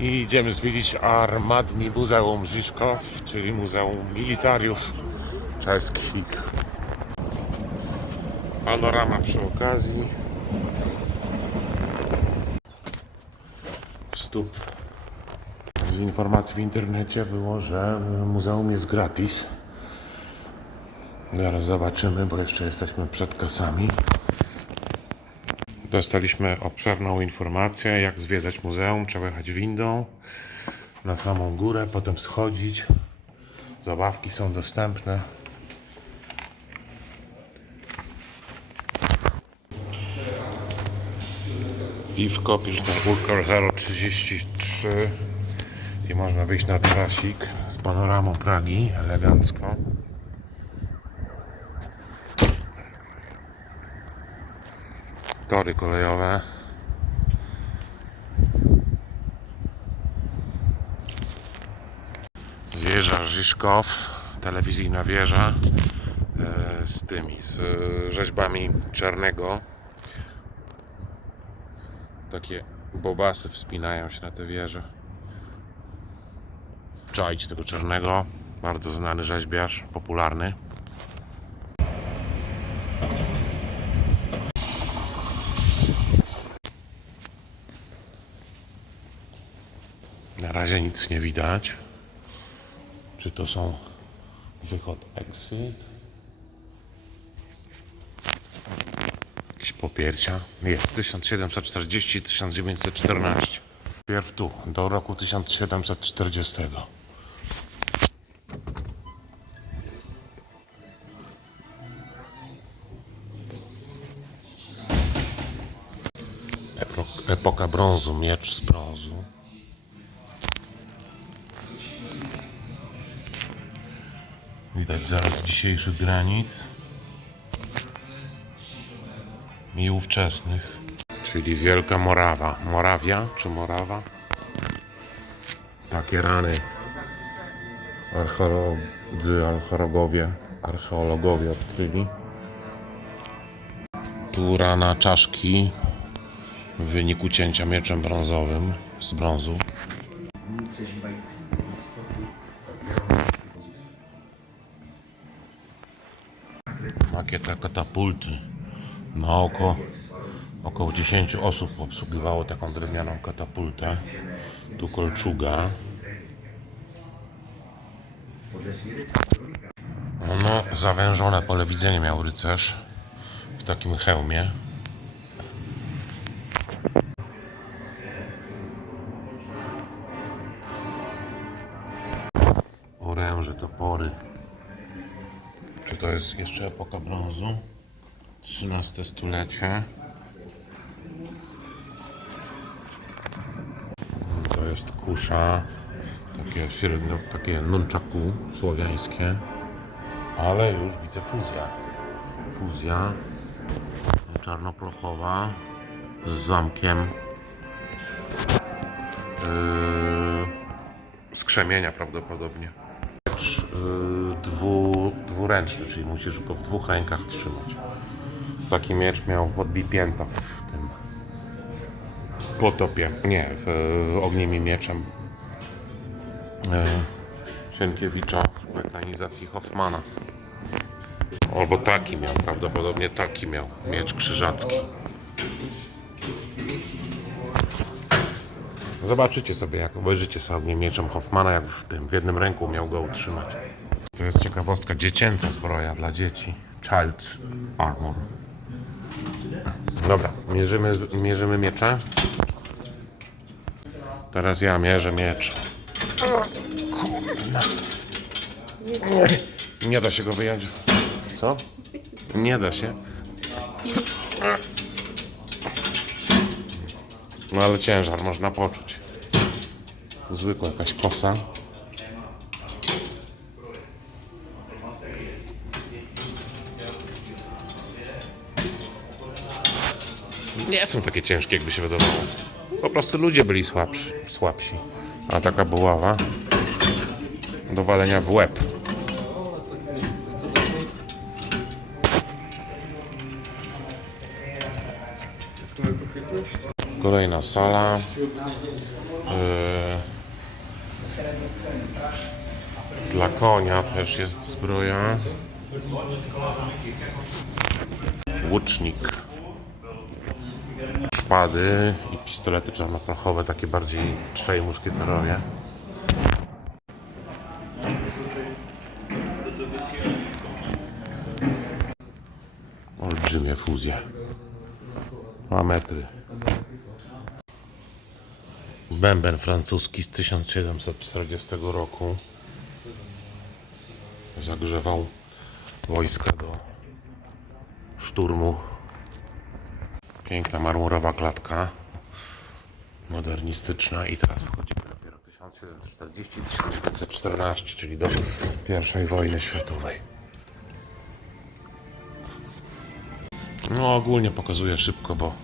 I idziemy zwiedzić Armadni Muzeum Žižkov, czyli Muzeum Militariów Czeskich. Panorama przy okazji. Wstup. Z informacji w internecie było, że muzeum jest gratis. Zaraz zobaczymy, bo jeszcze jesteśmy przed kasami. Dostaliśmy obszerną informację, jak zwiedzać muzeum. Trzeba jechać windą na samą górę, potem schodzić. Zabawki są dostępne. Piwko, Pilsner Urquell 033 i można wyjść na trasik z panoramą Pragi, elegancko. Tory kolejowe. Wieża Żyżkow, telewizyjna wieża e, z tymi, z e, rzeźbami Czarnego. Takie bobasy wspinają się na tę wieżę. Czaić tego Czarnego, bardzo znany rzeźbiarz, popularny. Na razie nic nie widać. Czy to są wychod, exit? Jakieś popiercia? Jest 1740-1914. Pierw tu, do roku 1740. Epro- Epoka brązu, miecz z brązu. Widać zaraz dzisiejszych granic i ówczesnych. Czyli Wielka Morawa. Morawia czy Morawa? Takie rany. Archeolodzy, archeologowie, archeologowie odkryli. Tu rana czaszki w wyniku cięcia mieczem brązowym z brązu. Makieta katapulty. Na oko około 10 osób obsługiwało taką drewnianą katapultę. Tu kolczuga. No, zawężone pole widzenia miał rycerz w takim hełmie. To jest jeszcze epoka brązu? 13 stulecie. To jest kusza, takie średnio, takie nunchaku słowiańskie, ale już widzę fuzja. Fuzja czarnoprochowa z zamkiem yy, skrzemienia prawdopodobnie dwu, dwuręczny, czyli musisz go w dwóch rękach trzymać. Taki miecz miał podbipięta w tym potopie, nie, w y, ogniem i mieczem y, Sienkiewicza w Hoffmana. Albo taki miał, prawdopodobnie taki miał, miecz krzyżacki. Zobaczycie sobie, jak obejrzycie sobie mieczem Hoffmana, jak w tym w jednym ręku miał go utrzymać. To jest ciekawostka, dziecięca zbroja dla dzieci. Child armor. Dobra, mierzymy, mierzymy miecze. Teraz ja mierzę miecz. Nie, nie da się go wyjąć. Co? Nie da się. No ale ciężar można poczuć. Zwykła jakaś kosa. Nie są takie ciężkie, jakby się wydawało. Po prostu ludzie byli słabsi. słabsi. A taka buława do walenia w łeb. Kolejna sala. Yy, Dla konia też jest zbroja. Łucznik. Szpady i pistolety czarnoprochowe, takie bardziej trzej muszkieterowie. Olbrzymie fuzje. Dwa metry. Bęben francuski z 1740 roku zagrzewał wojska do szturmu. Piękna marmurowa klatka modernistyczna i teraz wchodzimy dopiero 1740-1914, czyli do I wojny światowej. No ogólnie pokazuję szybko, bo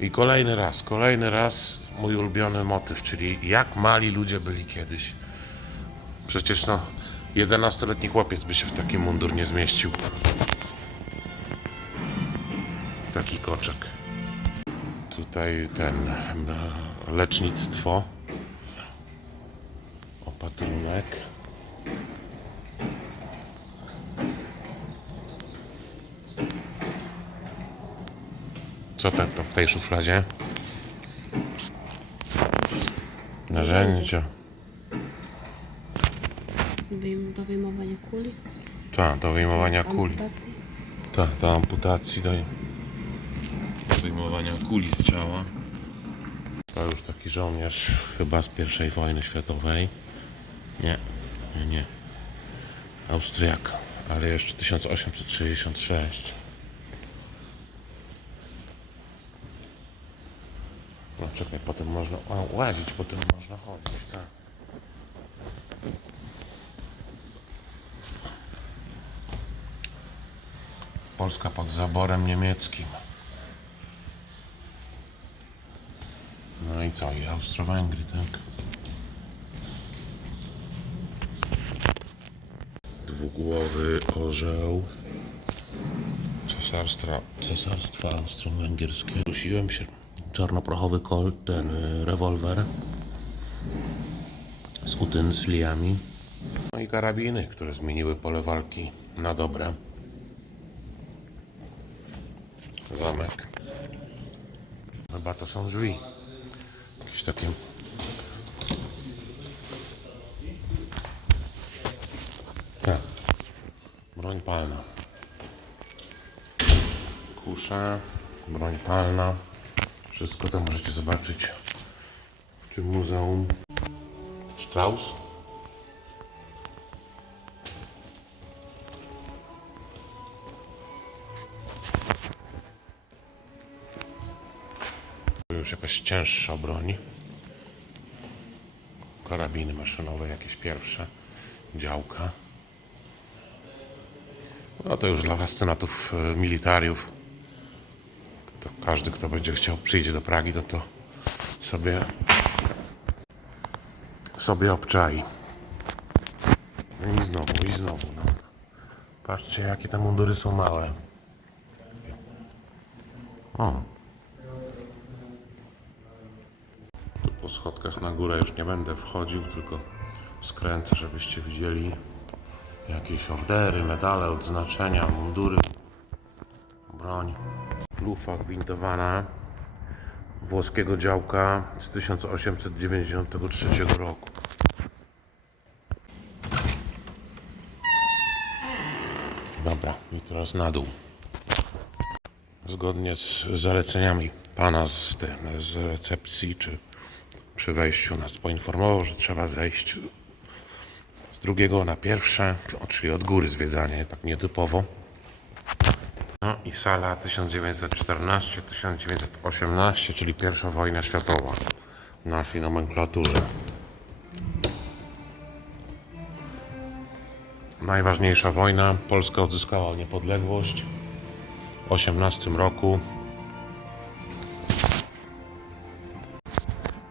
i kolejny raz, kolejny raz mój ulubiony motyw, czyli jak mali ludzie byli kiedyś. Przecież no, 11-letni chłopiec by się w taki mundur nie zmieścił. Taki koczek. Tutaj ten e, lecznictwo. Opatrunek. Co tam to w tej szufladzie? Narzędzia. Do wyjmowania kuli. Tak, do wyjmowania kuli. Tak, do amputacji, do wyjmowania kuli z ciała. To już taki żołnierz chyba z I wojny światowej. Nie, nie, nie. Austriak, ale jeszcze 1866. No czekaj, potem można o, łazić, potem można chodzić, tak. Polska pod zaborem niemieckim. I co? I Austro-Węgry, tak? Dwugłowy orzeł cesarstwa, cesarstwa austro-węgierskiego. Kusiłem się. Czarnoprochowy kolt, ten y, rewolwer z utensyliami. No i karabiny, które zmieniły pole walki na dobre. Zamek. Chyba to są drzwi. Jakieś takie. Tak. Broń palna. Kusza, broń palna. Wszystko to możecie zobaczyć w tym muzeum. Strauss. Jakaś cięższa broń. Karabiny maszynowe, jakieś pierwsze. Działka. No to już dla fascynatów e, militariów. To każdy, kto będzie chciał przyjść do Pragi, to to sobie sobie obczai. No i znowu, i znowu. No. Patrzcie, jakie te mundury są małe. O. Tu po schodkach na górę już nie będę wchodził, tylko skręcę, żebyście widzieli jakieś ordery, medale, odznaczenia, mundury, broń. Lufa gwintowana włoskiego działka z 1893 roku. Dobra, i teraz na dół. Zgodnie z zaleceniami pana z, tym, z recepcji, czy przy wejściu nas poinformował, że trzeba zejść z drugiego na pierwsze, czyli od góry zwiedzanie, tak nietypowo. No i sala 1914-1918, czyli pierwsza wojna światowa w naszej nomenklaturze. Najważniejsza wojna. Polska odzyskała niepodległość w 18 roku.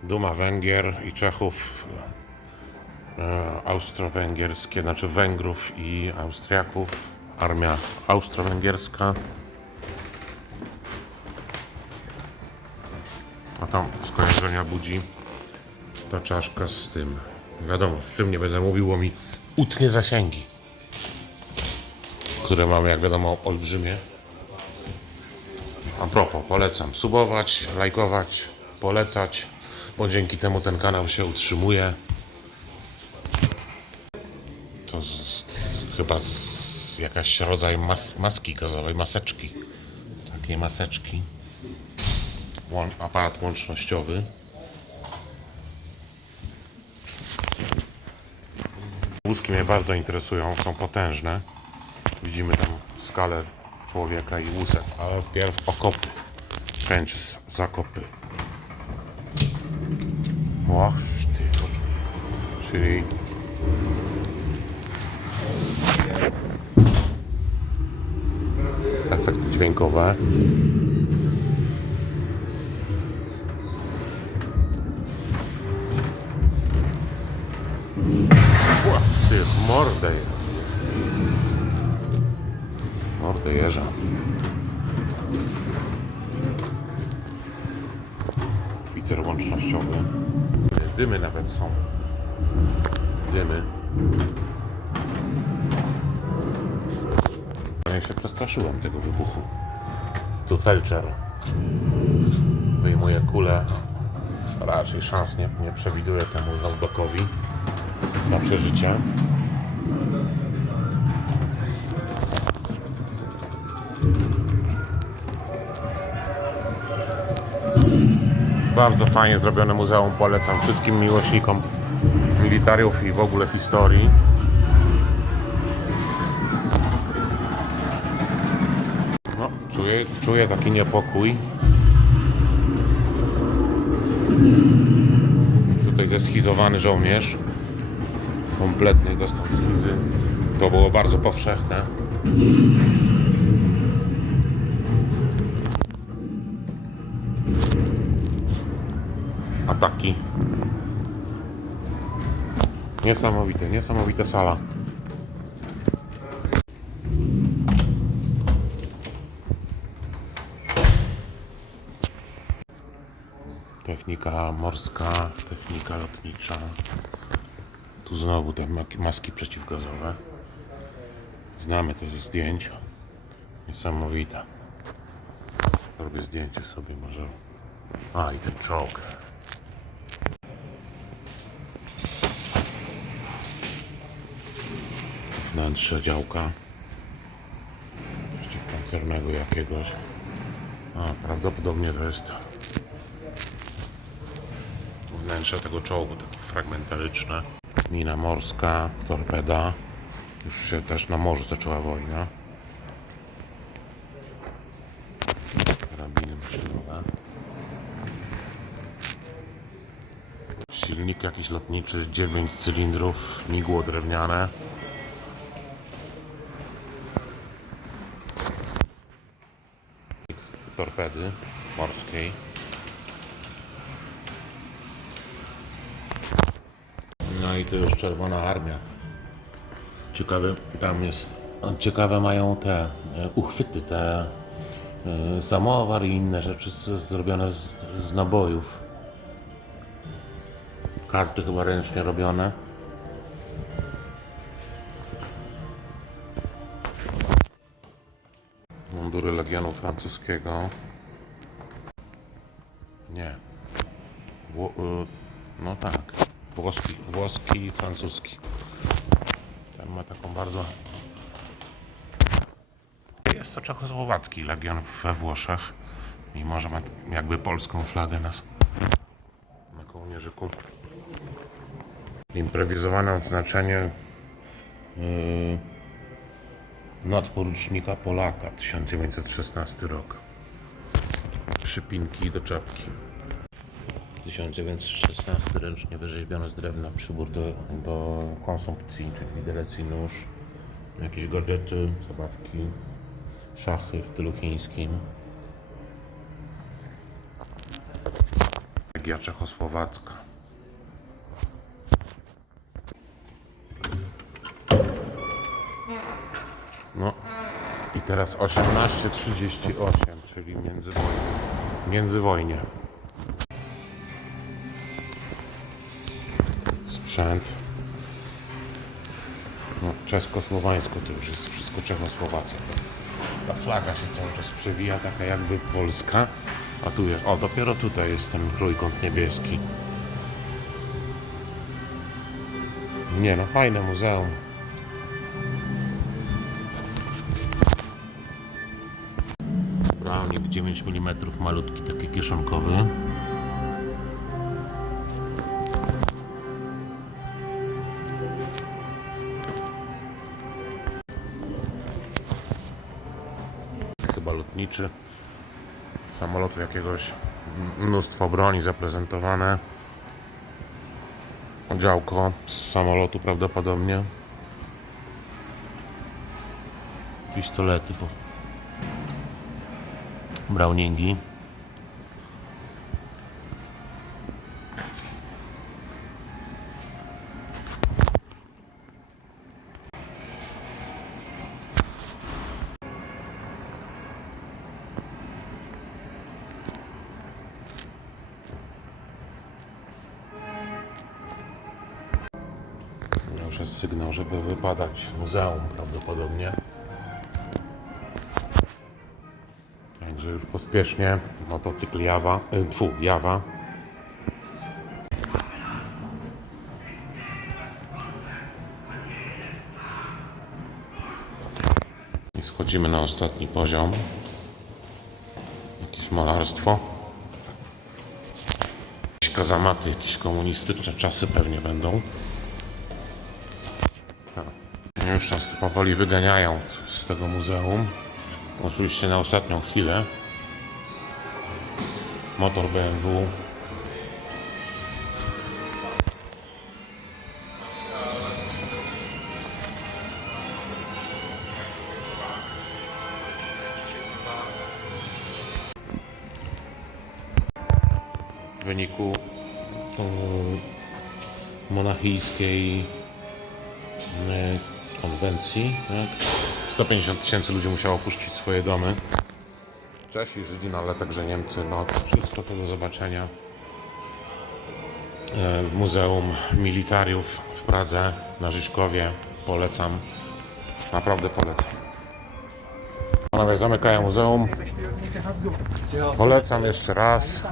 Duma Węgier i Czechów e, austro-węgierskie, znaczy Węgrów i Austriaków, armia austro-węgierska. A tam skojarzenia budzi ta czaszka z tym, Wiadomo, z czym nie będę mówił, bo mi utnie zasięgi. Które mamy, jak wiadomo, olbrzymie. A propos, polecam subować, lajkować, polecać, bo dzięki temu ten kanał się utrzymuje. To z, chyba z jakaś rodzaj mas, maski gazowej, maseczki. Takiej maseczki. Łą, aparat łącznościowy. Łuski mnie bardzo interesują, są potężne. Widzimy tam skalę człowieka i łusek, ale wpierw okopy. Chęć z- zakopy. Och, ty, czyli efekty dźwiękowe. Ła, Ty, mordę. Mordę jeża. Oficer łącznościowy. Dymy nawet są. Dymy. Ja się przestraszyłem tego wybuchu. Tu felczer wyjmuje kulę. Raczej szans nie, nie przewiduje temu żołdokowi na przeżycie. Bardzo fajnie zrobione muzeum, polecam wszystkim miłośnikom militariów i w ogóle historii. No, czuję, czuję taki niepokój. Tutaj zeschizowany żołnierz. Kompletny dostał schizy. To było bardzo powszechne. Ataki. Niesamowite, niesamowita sala. Technika morska, technika lotnicza. Tu znowu te maski przeciwgazowe. Znamy to ze zdjęć. Niesamowite. Robię zdjęcie sobie może. A i ten czołg. Wnętrze działka. Przeciwpancernego jakiegoś. A prawdopodobnie to jest wnętrze tego czołgu, takie fragmentaryczne. Mina morska, torpeda. Już się też na morzu zaczęła wojna. Karabiny maszynowe. Silnik jakiś lotniczy, 9 cylindrów, migło drewniane. Torpedy morskiej. No i to już Czerwona Armia. Ciekawe, tam jest, ciekawe mają te e, uchwyty, te e, samowar i inne rzeczy zrobione z, z nabojów. Karty chyba ręcznie robione. Francuskiego. Nie. Wło, y, no tak. Włoski, włoski i francuski. Ten ma taką bardzo. Jest to czechosłowacki legion we Włoszech. Mimo, że ma jakby polską flagę na, na kołnierzyku. Improwizowane odznaczenie yy, nadporucznika Polaka 1916 rok. Przypinki do czapki. 1916 ręcznie wyrzeźbiony z drewna przybór do, do konsumpcji, czyli widelec i nóż, jakieś gadżety, zabawki, szachy w stylu chińskim. Czechosłowacka. No i teraz 18.38, czyli międzywojnie. międzywojnie. sprzęt. No, czesko-słowańsko to już jest wszystko Czechosłowacja. Ta, ta flaga się cały czas przewija, taka jakby polska. A tu jest, o dopiero tutaj jest ten trójkąt niebieski. Nie no, fajne muzeum. 9 mm, malutki, taki kieszonkowy. Chyba lotniczy. Samolotu jakiegoś, mnóstwo broni zaprezentowane. Działko z samolotu prawdopodobnie. Pistolety, po... Browningi. Już jest sygnał, żeby wypadać muzeum prawdopodobnie. Pospiesznie motocykl Jawa, y, tfu, Jawa. I schodzimy na ostatni poziom. Jakieś malarstwo. Jakieś kazamaty, jakieś komunistyczne czasy pewnie będą. Tak. Już nas powoli wyganiają z tego muzeum. Oczywiście na ostatnią chwilę. Motor BMW. W wyniku e, monachijskiej e, konwencji, tak? 150 tysięcy ludzi musiało opuścić swoje domy. Czesi, Żydzi, no ale także Niemcy. No wszystko to do zobaczenia e, w Muzeum Militariów w Pradze, na Żyżkowie. Polecam. Naprawdę polecam. Panowie zamykają muzeum. Polecam jeszcze raz.